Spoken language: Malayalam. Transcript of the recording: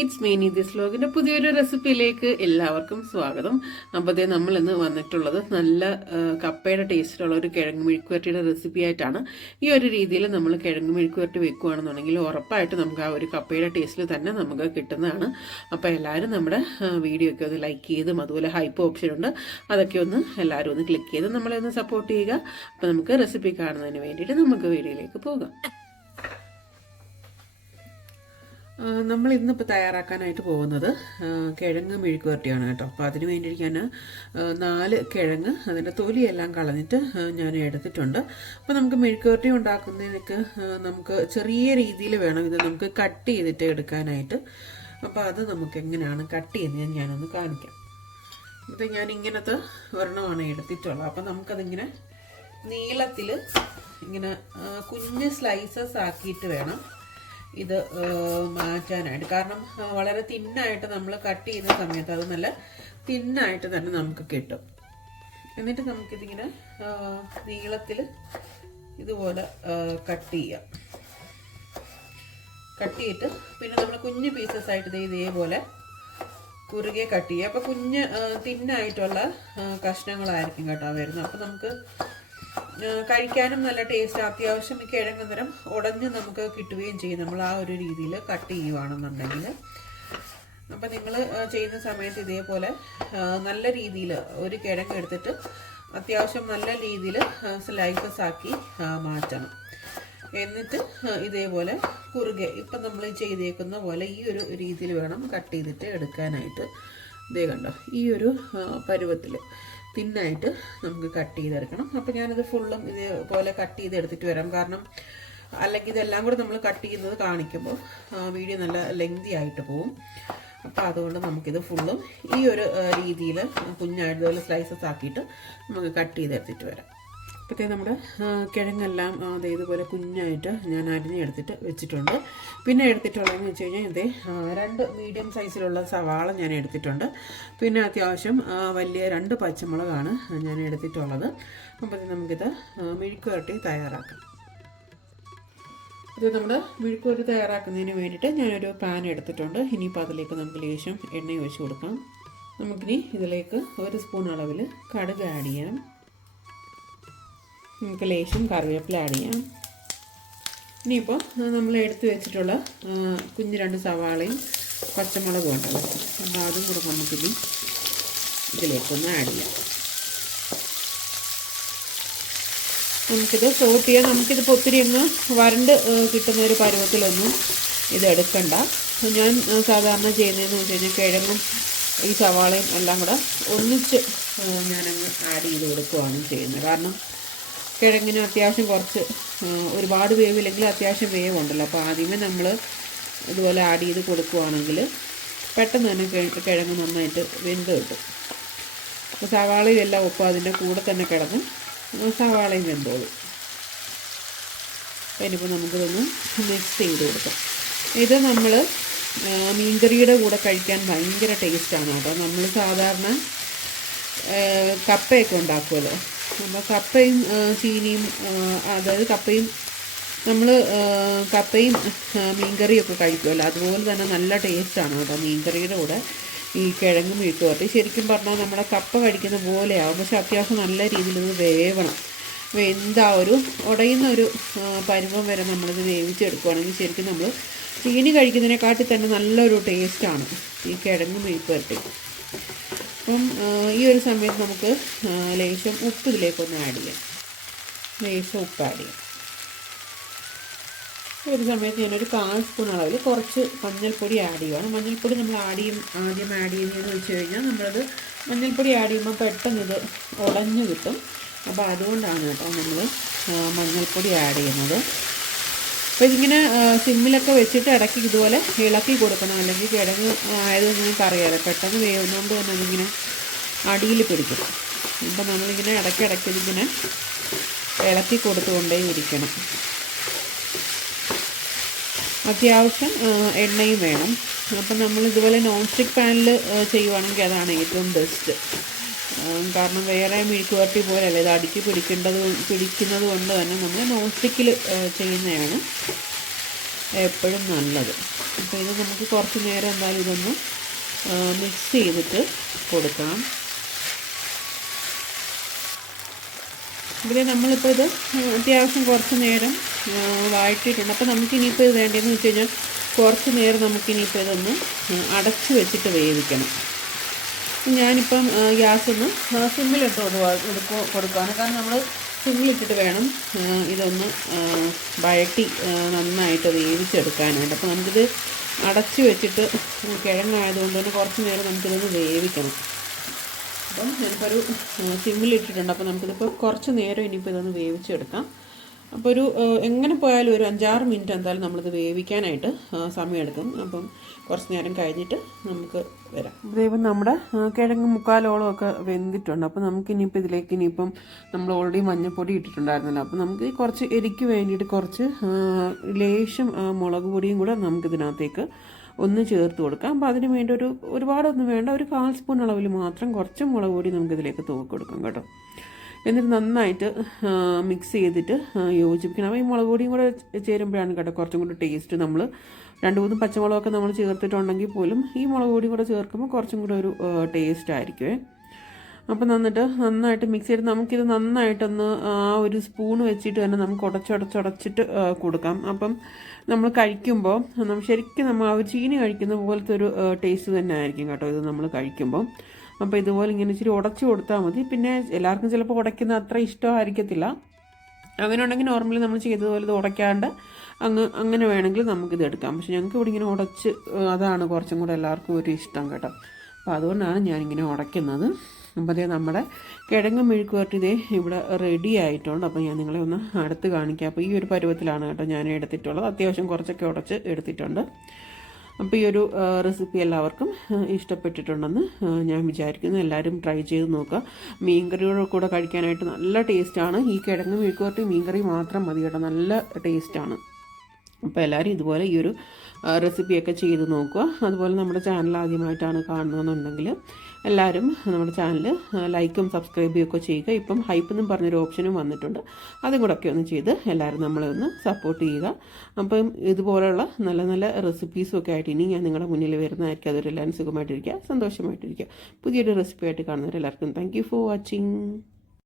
ഇറ്റ്സ് മീനി ദിസ് ലോഗിന്റെ പുതിയൊരു റെസിപ്പിയിലേക്ക് എല്ലാവർക്കും സ്വാഗതം. അപ്പോൾ നമ്മൾ ഇന്ന് വന്നിട്ടുള്ളത് നല്ല കപ്പയുടെ ടേസ്റ്റിലുള്ള ഒരു കിഴങ്ങ് മെഴുക്കുവരട്ടിയുടെ റെസിപ്പി ആയിട്ടാണ്. ഈ ഒരു രീതിയിൽ നമ്മൾ കിഴങ്ങ് മെഴുക്കുവരട്ടി വെക്കുകയാണെന്നുണ്ടെങ്കിൽ ഉറപ്പായിട്ട് നമുക്ക് ആ ഒരു കപ്പയുടെ ടേസ്റ്റിൽ തന്നെ നമുക്ക് കിട്ടുന്നതാണ്. അപ്പോൾ എല്ലാവരും നമ്മുടെ വീഡിയോ ഒക്കെ ഒന്ന് ലൈക്ക് ചെയ്തും അതുപോലെ ഹൈപ്പ് ഓപ്ഷൻ ഉണ്ട് അതൊക്കെ ഒന്ന് എല്ലാവരും ഒന്ന് ക്ലിക്ക് ചെയ്ത് നമ്മളെ ഒന്ന് സപ്പോർട്ട് ചെയ്യുക. അപ്പോൾ നമുക്ക് റെസിപ്പി കാണുന്നതിന് വേണ്ടിയിട്ട് നമുക്ക് വീഡിയോയിലേക്ക് പോകാം. നമ്മൾ ഇന്നിപ്പോൾ തയ്യാറാക്കാനായിട്ട് പോകുന്നത് കിഴങ്ങ് കിഴങ്ങ് മെഴുക്കുവരട്ടിയാണ് കേട്ടോ. അപ്പോൾ അതിന് വേണ്ടി ഞാൻ നാല് കിഴങ്ങ് അതിന്റെ തൊലിയെല്ലാം കളഞ്ഞിട്ട് ഞാൻ എടുത്തിട്ടുണ്ട്. അപ്പോൾ നമുക്ക് മെഴുക്കുവരട്ടി ഉണ്ടാക്കുന്നതിനൊക്കെ നമുക്ക് ചെറിയ രീതിയിൽ വേണം. ഇത് നമുക്ക് കട്ട് ചെയ്തിട്ട് എടുക്കാനായിട്ട്. അപ്പോൾ അത് നമുക്ക് എങ്ങനെയാണ് കട്ട് ചെയ്യുന്നത് ഞാനൊന്ന് കാണിക്കാം. ഇത് ഞാൻ ഇങ്ങനത്തെ ഒരെണ്ണമാണ് എടുത്തിട്ടുള്ളത്. അപ്പോൾ നമുക്കതിങ്ങനെ നീളത്തിൽ ഇങ്ങനെ കുഞ്ഞ് സ്ലൈസസ് ആക്കിയിട്ട് വേണം. ഇത് മാറ്റാനായിട്ട്. കാരണം വളരെ തിന്നായിട്ട് നമ്മൾ കട്ട് ചെയ്യുന്ന സമയത്ത് അത് നല്ല തിന്നായിട്ട് തന്നെ നമുക്ക് കിട്ടും. എന്നിട്ട് നമുക്കിതിങ്ങനെ നീളത്തിൽ ഇതുപോലെ കട്ട് ചെയ്യാം. കട്ട് ചെയ്തിട്ട് പിന്നെ നമ്മൾ കുഞ്ഞ് പീസസ് ആയിട്ട് ദേ ഇതേപോലെ കുറുകെ കട്ട് ചെയ്യുക അപ്പോൾ കുഞ്ഞ് തിന്നായിട്ടുള്ള കഷ്ണങ്ങളായിരിക്കും കേട്ടോ വരുന്നത്. അപ്പോൾ നമുക്ക് കഴിക്കാനും നല്ല ടേസ്റ്റ് അത്യാവശ്യം ഈ കിഴങ്ങ് നിറം ഉടഞ്ഞ് നമുക്ക് കിട്ടുകയും ചെയ്യും. നമ്മൾ ആ ഒരു രീതിയിൽ കട്ട് ചെയ്യുവാണെന്നുണ്ടെങ്കിൽ. അപ്പം നിങ്ങൾ ചെയ്യുന്ന സമയത്ത് ഇതേപോലെ നല്ല രീതിയിൽ ഒരു കിഴങ്ങ് എടുത്തിട്ട് അത്യാവശ്യം നല്ല രീതിയിൽ സ്ലൈസസ് ആക്കി മാറ്റണം. എന്നിട്ട് ഇതേപോലെ കുറുകെ ഇപ്പം നമ്മൾ ചെയ്തേക്കുന്ന പോലെ ഈ ഒരു രീതിയിൽ വേണം കട്ട് ചെയ്തിട്ട് എടുക്കാനായിട്ട്. ഇതേ കണ്ടോ ഈ ഒരു പരുവത്തിൽ തിന്നായിട്ട് നമുക്ക് കട്ട് ചെയ്തെടുക്കണം. അപ്പോൾ ഞാനത് ഫുള്ളും ഇതേപോലെ കട്ട് ചെയ്ത് എടുത്തിട്ട് വരാം. കാരണം അല്ലെങ്കിൽ ഇതെല്ലാം കൂടെ നമ്മൾ കട്ട് ചെയ്യുന്നത് കാണിക്കുമ്പോൾ വീഡിയോ നല്ല ലെങ്തി ആയിട്ട് പോവും. അപ്പോൾ അതുകൊണ്ട് നമുക്കിത് ഫുള്ളും ഈ ഒരു രീതിയിൽ കുഞ്ഞായിട്ട് സ്ലൈസസ് ആക്കിയിട്ട് നമുക്ക് കട്ട് ചെയ്തെടുത്തിട്ട് വരാം. അപ്പോഴത്തേ നമ്മുടെ കിഴങ്ങെല്ലാം അതേ ഇതുപോലെ കുഞ്ഞായിട്ട് ഞാൻ അരിഞ്ഞെടുത്തിട്ട് വെച്ചിട്ടുണ്ട്. പിന്നെ എടുത്തിട്ടുള്ളതെന്ന് വെച്ച് കഴിഞ്ഞാൽ ഇതേ രണ്ട് മീഡിയം സൈസിലുള്ള സവാള ഞാൻ എടുത്തിട്ടുണ്ട്. പിന്നെ അത്യാവശ്യം വലിയ രണ്ട് പച്ചമുളകാണ് ഞാൻ എടുത്തിട്ടുള്ളത്. അപ്പോൾ നമുക്കിത് ആ, മെഴുക്ക് വരട്ടി തയ്യാറാക്കാം. ഇത് നമ്മുടെ മെഴുക്കുവരട്ടി തയ്യാറാക്കുന്നതിന് വേണ്ടിയിട്ട് ഞാനൊരു പാൻ എടുത്തിട്ടുണ്ട്. ഇനിയിപ്പോൾ അതിലേക്ക് നമുക്ക് ലേശം എണ്ണ ഒഴിച്ച് കൊടുക്കാം. നമുക്കിനി ഇതിലേക്ക് ഒരു സ്പൂൺ അളവിൽ കടുക് ആഡ് ചെയ്യാം. നമുക്ക് ലേശം കറിവേപ്പില ആഡ് ചെയ്യാം ഇനിയിപ്പോൾ നമ്മൾ എടുത്തു വെച്ചിട്ടുള്ള കുഞ്ഞു രണ്ട് സവാളയും പച്ചമുളകും ഉണ്ടല്ലോ അപ്പോൾ അതും കൂടെ നമുക്കിനി ഇതിലേക്കൊന്ന് ആഡ് ചെയ്യാം. നമുക്കിത് സോട്ട് ചെയ്യാം. നമുക്കിതിപ്പോൾ ഒത്തിരി അങ്ങ് വരണ്ട് കിട്ടുന്ന ഒരു പരുവത്തിലൊന്നും ഇത് എടുക്കണ്ട. ഞാൻ സാധാരണ ചെയ്യുന്നതെന്ന് വെച്ച് കഴിഞ്ഞാൽ കിഴങ്ങും ഈ സവാളയും എല്ലാം കൂടെ ഒന്നിച്ച് ഞാനങ്ങ് ആഡ് ചെയ്ത് കൊടുക്കുകയാണ് ചെയ്യുന്നത്. കാരണം കിഴങ്ങിന് അത്യാവശ്യം കുറച്ച് ഒരുപാട് വേവില്ലെങ്കിൽ അത്യാവശ്യം വേവുണ്ടല്ലോ. അപ്പോൾ ആദ്യമേ നമ്മൾ ഇതുപോലെ ആഡ് ചെയ്ത് കൊടുക്കുവാണെങ്കിൽ പെട്ടെന്ന് തന്നെ കിഴങ്ങ് നന്നായിട്ട് വെന്ത് കിട്ടും. അപ്പോൾ സവാളയും എല്ലാം ഒപ്പം അതിന്റെ കൂടെ തന്നെ കിടന്ന് സവാളയും വെന്തോളും. അതിനിപ്പോൾ നമുക്കിതൊന്ന് മിക്സ് ചെയ്ത് കൊടുക്കാം. ഇത് നമ്മൾ മീൻകറിയുടെ കൂടെ കഴിക്കാൻ ഭയങ്കര ടേസ്റ്റാണ് കേട്ടോ. നമ്മൾ സാധാരണ കപ്പയൊക്കെ ഉണ്ടാക്കുമല്ലോ അപ്പോൾ കപ്പയും ചീനിയും അതായത് കപ്പയും നമ്മൾ കപ്പയും മീൻകറിയൊക്കെ കഴിക്കുമല്ലോ അതുപോലെ തന്നെ നല്ല ടേസ്റ്റാണ് കേട്ടോ മീൻകറിയുടെ കൂടെ ഈ കിഴങ്ങും വരട്ടി ശരിക്കും പറഞ്ഞാൽ നമ്മുടെ കപ്പ കഴിക്കുന്ന പോലെയാവും. പക്ഷെ അത്യാവശ്യം നല്ല രീതിയിൽ ഇത് വേവണം. വെന്താ ഒരു ഉടയുന്ന ഒരു പരുവം വരെ നമ്മളിത് വേവിച്ചെടുക്കുകയാണെങ്കിൽ ശരിക്കും നമ്മൾ ചീനി കഴിക്കുന്നതിനെക്കാട്ടി തന്നെ നല്ലൊരു ടേസ്റ്റാണ് ഈ കിഴങ്ങ് മെഴുക്ക് വരട്ടി അപ്പം ഈ ഒരു സമയത്ത് നമുക്ക് ലേശം ഉപ്പ് ഇതിലേക്കൊന്ന് ആഡ് ചെയ്യാം. ലേശം ഉപ്പ് ആഡ് ചെയ്യാം. ഒരു സമയത്ത് ഞാനൊരു കാൽ സ്പൂൺ അളവിൽ കുറച്ച് മഞ്ഞൾപ്പൊടി ആഡ് ചെയ്യുകയാണ് മഞ്ഞൾപ്പൊടി നമ്മൾ ആഡ് ചെയ്യും ആദ്യം ആഡ് ചെയ്യുന്നതെന്ന് വെച്ച് കഴിഞ്ഞാൽ നമ്മളത് മഞ്ഞൾപ്പൊടി ആഡ് ചെയ്യുമ്പോൾ പെട്ടെന്ന് ഇത് ഉടഞ്ഞു കിട്ടും. അപ്പോൾ അതുകൊണ്ടാണ് കേട്ടോ നമ്മൾ മഞ്ഞൾപ്പൊടി ആഡ് ചെയ്യുന്നത്. അപ്പോൾ ഇതിങ്ങനെ സിമ്മിലൊക്കെ വെച്ചിട്ട് ഇടയ്ക്ക് ഇതുപോലെ ഇളക്കി കൊടുക്കണം. അല്ലെങ്കിൽ കിഴങ്ങ് ആയത് നിങ്ങൾക്ക് അറിയാലോ പെട്ടെന്ന് വേവുന്നതുകൊണ്ട് തന്നെ അതിങ്ങനെ അടിയിൽ പിടിക്കും. അപ്പോൾ നമ്മളിങ്ങനെ ഇടയ്ക്കിടയ്ക്ക് ഇതിങ്ങനെ ഇളക്കി കൊടുത്തുകൊണ്ടേ ഇരിക്കണം. അത്യാവശ്യം എണ്ണയും വേണം. അപ്പം നമ്മൾ ഇതുപോലെ നോൺ സ്റ്റിക്ക് പാനിൽ ചെയ്യുവാണെങ്കിൽ അതാണ് ഏറ്റവും ബെസ്റ്റ് കാരണം വേറെ മെഴുക്കുവരട്ടി പോലെയല്ല ഇത് അടുക്കി പിടിക്കേണ്ടത് പിടിക്കുന്നത് കൊണ്ട് തന്നെ നമ്മൾ നോൺ സ്റ്റിക്കിൽ ചെയ്യുന്നതാണ് എപ്പോഴും നല്ലത്. അപ്പോൾ ഇത് നമുക്ക് കുറച്ച് നേരം എന്തായാലും ഇതൊന്ന് മിക്സ് ചെയ്തിട്ട് കൊടുക്കാം ഇവിടെ നമ്മളിപ്പോൾ ഇത് അത്യാവശ്യം കുറച്ച് നേരം വായിട്ടിട്ടുണ്ട്. അപ്പോൾ നമുക്ക് ഇനിയിപ്പോൾ ഇത് വേണ്ടതെന്ന് വെച്ച് കഴിഞ്ഞാൽ കുറച്ച് നേരം നമുക്കിനിയിപ്പോൾ ഇതൊന്ന് അടച്ച് വെച്ചിട്ട് വേവിക്കണം. ഞാനിപ്പം ഗ്യാസ് ഒന്ന് സിമ്മിലിട്ട് കൊടുക്കുക കൊടുക്കുക കൊടുക്കുകയാണ് കാരണം നമ്മൾ സിമ്മിലിട്ടിട്ട് വേണം ഇതൊന്ന് വഴട്ടി നന്നായിട്ട് വേവിച്ചെടുക്കാനായിട്ട്. അപ്പോൾ നമുക്കിത് അടച്ചു വെച്ചിട്ട് കിഴങ്ങായതുകൊണ്ട് തന്നെ കുറച്ച് നേരം നമുക്കിതൊന്ന് വേവിക്കണം. അപ്പം ഞാനിപ്പോൾ ഒരു സിമ്മിലിട്ടിട്ടുണ്ട്. അപ്പോൾ നമുക്കിതിപ്പോൾ കുറച്ച് നേരം ഇനിയിപ്പോൾ ഇതൊന്ന് വേവിച്ചെടുക്കാം. അപ്പോൾ ഒരു എങ്ങനെ പോയാലും ഒരു അഞ്ചാറ് മിനിറ്റ് എന്തായാലും നമ്മളിത് വേവിക്കാനായിട്ട് സമയമെടുക്കും. അപ്പം കുറച്ച് നേരം കഴിഞ്ഞിട്ട് നമുക്ക് വരാം. ദൈവം നമ്മുടെ കിഴങ്ങ് മുക്കാലോളം ഒക്കെ വെന്തിട്ടുണ്ട്. അപ്പോൾ നമുക്ക് ഇനിയിപ്പോൾ ഇതിലേക്ക് ഇനിയിപ്പം നമ്മൾ ഓൾറെഡി മഞ്ഞൾപ്പൊടി ഇട്ടിട്ടുണ്ടായിരുന്നല്ലോ. അപ്പോൾ നമുക്ക് കുറച്ച് എരിക്ക് വേണ്ടിയിട്ട് കുറച്ച് ലേശം മുളക് പൊടിയും കൂടെ നമുക്കിതിനകത്തേക്ക് ഒന്ന് ചേർത്ത് കൊടുക്കാം. അപ്പോൾ അതിന് വേണ്ടി ഒരു ഒരുപാടൊന്നും വേണ്ട. ഒരു കാൽ സ്പൂൺ അളവിൽ മാത്രം കുറച്ച് മുളക് പൊടി നമുക്കിതിലേക്ക് തൂക്കി കൊടുക്കാം കേട്ടോ. എന്നിട്ട് നന്നായിട്ട് മിക്സ് ചെയ്തിട്ട് യോജിപ്പിക്കണം. അപ്പോൾ ഈ മുളക് പൊടിയും കൂടെ ചേരുമ്പോഴാണ് കേട്ടോ കുറച്ചും കൂടി ടേസ്റ്റ് നമ്മൾ രണ്ട് മൂന്ന് പച്ചമുളകൊക്കെ നമ്മൾ ചേർത്തിട്ടുണ്ടെങ്കിൽ പോലും ഈ മുളക് പൊടിയും കൂടെ ചേർക്കുമ്പോൾ കുറച്ചും കൂടെ ഒരു ടേസ്റ്റ് ആയിരിക്കുമേ അപ്പോൾ നന്നിട്ട് നന്നായിട്ട് മിക്സ് ചെയ്ത് നമുക്കിത് നന്നായിട്ടൊന്ന് ആ ഒരു സ്പൂൺ വെച്ചിട്ട് തന്നെ നമുക്ക് ഉടച്ചുടച്ചുടച്ചിട്ട് കൊടുക്കാം. അപ്പം നമ്മൾ കഴിക്കുമ്പോൾ നമ്മൾ ശരിക്കും നമ്മൾ ആ ഒരു ചീനി കഴിക്കുന്ന പോലത്തെ ഒരു ടേസ്റ്റ് തന്നെ ആയിരിക്കും കേട്ടോ ഇത് നമ്മൾ കഴിക്കുമ്പോൾ. അപ്പോൾ ഇതുപോലെ ഇങ്ങനെ ഇച്ചിരി ഉടച്ചു കൊടുത്താൽ മതി. പിന്നെ എല്ലാവർക്കും ചിലപ്പോൾ ഉടയ്ക്കുന്ന അത്ര ഇഷ്ടമായിരിക്കത്തില്ല. അങ്ങനെ ഉണ്ടെങ്കിൽ നോർമലി നമ്മൾ ചെയ്തതുപോലെ ഇത് ഉടയ്ക്കാണ്ട് അങ്ങ് അങ്ങനെ വേണമെങ്കിൽ നമുക്കിത് എടുക്കാം. പക്ഷെ ഞങ്ങൾക്ക് ഇവിടെ ഇങ്ങനെ ഉടച്ച് അതാണ് കുറച്ചും കൂടെ എല്ലാവർക്കും ഒരു ഇഷ്ടം കേട്ടോ. അപ്പോൾ അതുകൊണ്ടാണ് ഞാനിങ്ങനെ ഉടയ്ക്കുന്നത്. അപ്പോൾ അതേ നമ്മുടെ കിഴങ്ങ് മെഴുക്ക് വരട്ടി ഇതേ ഇവിടെ റെഡി ആയിട്ടുണ്ട്. അപ്പോൾ ഞാൻ നിങ്ങളെ ഒന്ന് അടുത്ത് കാണിക്കാം. അപ്പോൾ ഈ ഒരു പരുവത്തിലാണ് കേട്ടോ ഞാൻ എടുത്തിട്ടുള്ളത്. അത്യാവശ്യം കുറച്ചൊക്കെ ഉടച്ച് എടുത്തിട്ടുണ്ട്. അപ്പോൾ ഈ ഒരു റെസിപ്പി എല്ലാവർക്കും ഇഷ്ടപ്പെട്ടിട്ടുണ്ടെന്ന് ഞാൻ വിചാരിക്കുന്നു. എല്ലാവരും ട്രൈ ചെയ്ത് നോക്കുക. മീൻകറിയുടെ കൂടെ കഴിക്കാനായിട്ട് നല്ല ടേസ്റ്റാണ് ഈ കിഴങ്ങ് മെഴുക്കുവരട്ടി മീൻകറി മാത്രം മതി കേട്ടോ. നല്ല ടേസ്റ്റാണ് അപ്പോൾ എല്ലാവരും ഇതുപോലെ ഈ ഒരു റെസിപ്പിയൊക്കെ ചെയ്ത് നോക്കുക. അതുപോലെ നമ്മുടെ ചാനൽ ആദ്യമായിട്ടാണ് കാണുന്നതെന്നുണ്ടെങ്കിൽ എല്ലാവരും നമ്മുടെ ചാനൽ ലൈക്കും സബ്സ്ക്രൈബും ഒക്കെ ചെയ്യുക. ഇപ്പം ഹൈപ്പ് എന്നും പറഞ്ഞൊരു ഓപ്ഷനും വന്നിട്ടുണ്ട്. അതും കൂടെ ഒക്കെ ഒന്ന് ചെയ്ത് എല്ലാവരും നമ്മളെ ഒന്ന് സപ്പോർട്ട് ചെയ്യുക. അപ്പം ഇതുപോലെയുള്ള നല്ല നല്ല റെസിപ്പീസും ഒക്കെ ആയിട്ട് ഇനി ഞാൻ നിങ്ങളുടെ മുന്നിൽ വരുന്നതായിരിക്കും. അതൊരു എല്ലാവരും സുഖമായിട്ടിരിക്കുക സന്തോഷമായിട്ടിരിക്കുക. പുതിയൊരു റെസിപ്പി ആയിട്ട് കാണുന്നവരെല്ലാവർക്കും താങ്ക് ഫോർ വാച്ചിങ്